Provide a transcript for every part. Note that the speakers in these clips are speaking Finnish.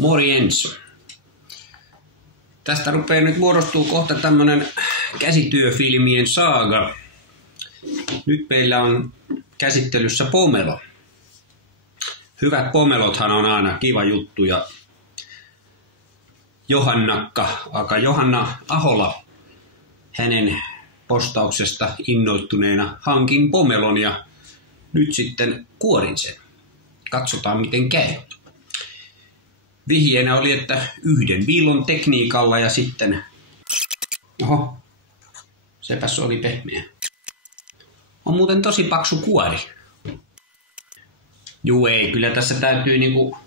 Morjens. Tästä rupeaa nyt muodostuu kohta tämmönen käsityöfilmien saaga. Nyt meillä on käsittelyssä pomelo. Hyvät pomelothan on aina kiva juttu ja Johanna Ahola hänen postauksesta innoittuneena hankin pomelon ja nyt sitten kuorin sen. Katsotaan miten käy. Vihjeenä oli, että yhden viilon tekniikalla ja sitten... Oho, sepäs oli pehmeä. On muuten tosi paksu kuori. Juu ei, kyllä tässä täytyy niinku...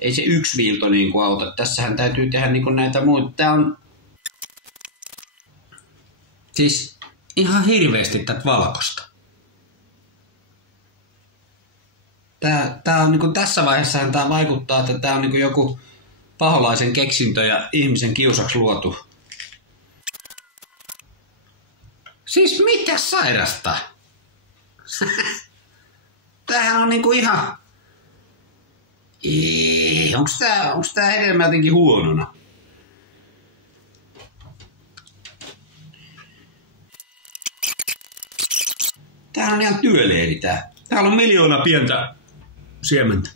Ei se yksi viilto niinku auta. Tässähän täytyy tehdä niinku näitä muita. Tää on... Siis ihan hirveästi tätä valkosta. Tää on niinku tässä vaiheessahan tää vaikuttaa, että tää on niinku joku paholaisen keksintö ja ihmisen kiusaksi luotu. Siis mitä sairasta? Tämähän on niinku ihan... Onks tää hedelmä jotenkin huonona? Täähän on ihan työleiri tää. Täällä on 1 000 000 pientä siementä.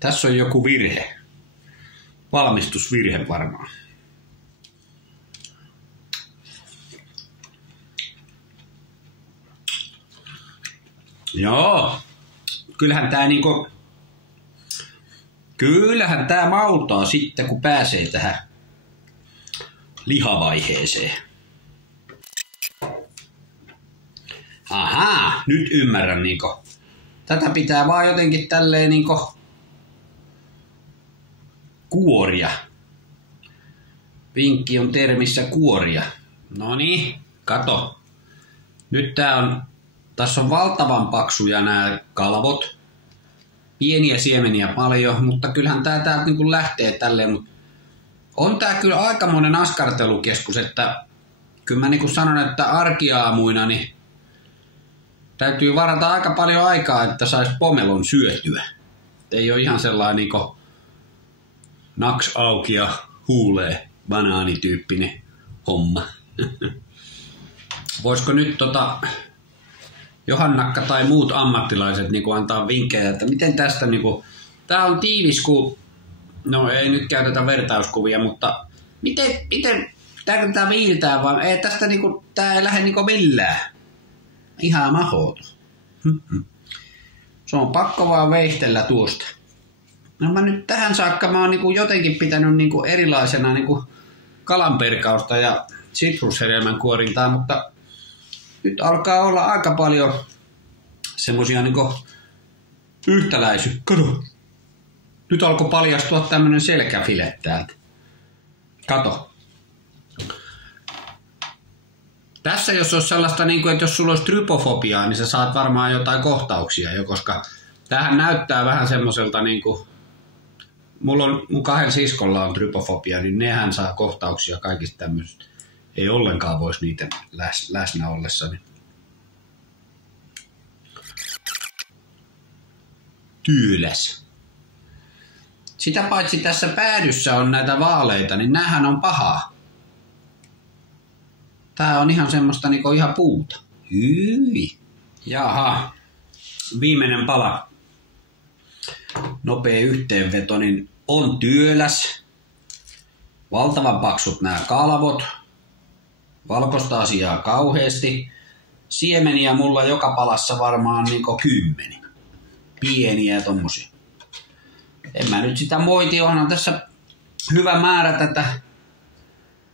Tässä on joku virhe. Valmistusvirhe varmaan. Joo. Kyllähän tää mautaa sitten kun pääsee tähän lihavaiheeseen. Ahaa, nyt ymmärrän niinku. Tätä pitää vaan jotenkin tälleen niinku kuoria. Vinkki on termissä kuoria. Noniin, kato. Nyt tässä on valtavan paksuja nämä kalvot. Pieniä siemeniä paljon, mutta kyllähän tää täältä niinku lähtee tälleen. Mutta on tää kyllä aikamoinen askartelukeskus, että kyllä mä niinku sanon, että arkiaamuina niin täytyy varata aika paljon aikaa, että sais pomelon syötyä. Ei ole ihan sellainen niinku naks auki ja huulee banaanityyppinen homma. Voisiko nyt Johannakka tai muut ammattilaiset niinku antaa vinkkejä, että miten tästä niinku... Tää on tiivis kuin... No ei nyt käytetä vertauskuvia, mutta... Miten tää viiltää vaan... Ei tästä niinku... Tää ei lähde niinku millään. Ihan mahdoton. Se on pakko vaan veistellä tuosta. No mä nyt tähän saakka mä oon niinku jotenkin pitänyt niinku erilaisena niinku kalanperkausta ja sitrushedelmän kuorintaa, mutta nyt alkaa olla aika paljon semmosia niinku yhtäläisyyksiä. Kato. Nyt alkoi paljastua tämmönen selkäfile täältä. Kato. Tässä jos olisi sellaista, että jos sulla olisi trypofobiaa, niin sä saat varmaan jotain kohtauksia jo, koska tämähän näyttää vähän semmoiselta, mun 2 siskolla on trypofobia, niin nehän saa kohtauksia kaikista tämmöisistä. Ei ollenkaan voisi niitä läsnä ollessani. Tyyläs. Sitä paitsi tässä päädyssä on näitä vaaleita, niin näähän on pahaa. Tää on ihan semmoista niinku ihan puuta. Hyi. Jaha. Viimeinen pala. Nopea yhteenveto, niin on työläs. Valtavan paksut nämä kalvot. Valkoista asiaa kauheasti. Siemeniä mulla joka palassa varmaan niinku 10. Pieniä tommosia. En mä nyt sitä moiti, onhan tässä hyvä määrä tätä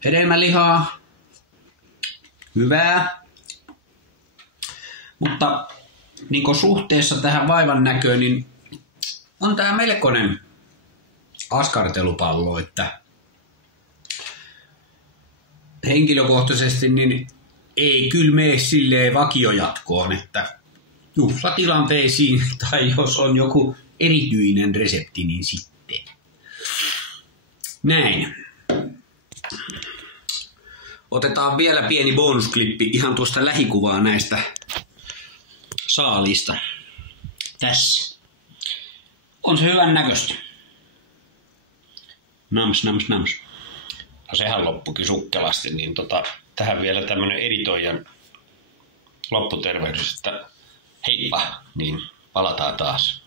hedelmälihaa. Hyvää. Mutta niin suhteessa tähän vaivan näköön, niin on tää melkoinen askartelupallo, että henkilökohtaisesti niin ei kyllä mene silleen vakiojatkoon, että juhlatilanteisiin tai jos on joku erityinen resepti, niin sitten. Näin. Otetaan vielä pieni bonusklippi ihan tuosta lähikuvaa näistä saalista. Tässä. on se hyvän näköistä. Nams. No sehän loppukin sukkelasti, niin tähän vielä tämmönen editoijan lopputervehdys, että heippa, niin palataan taas.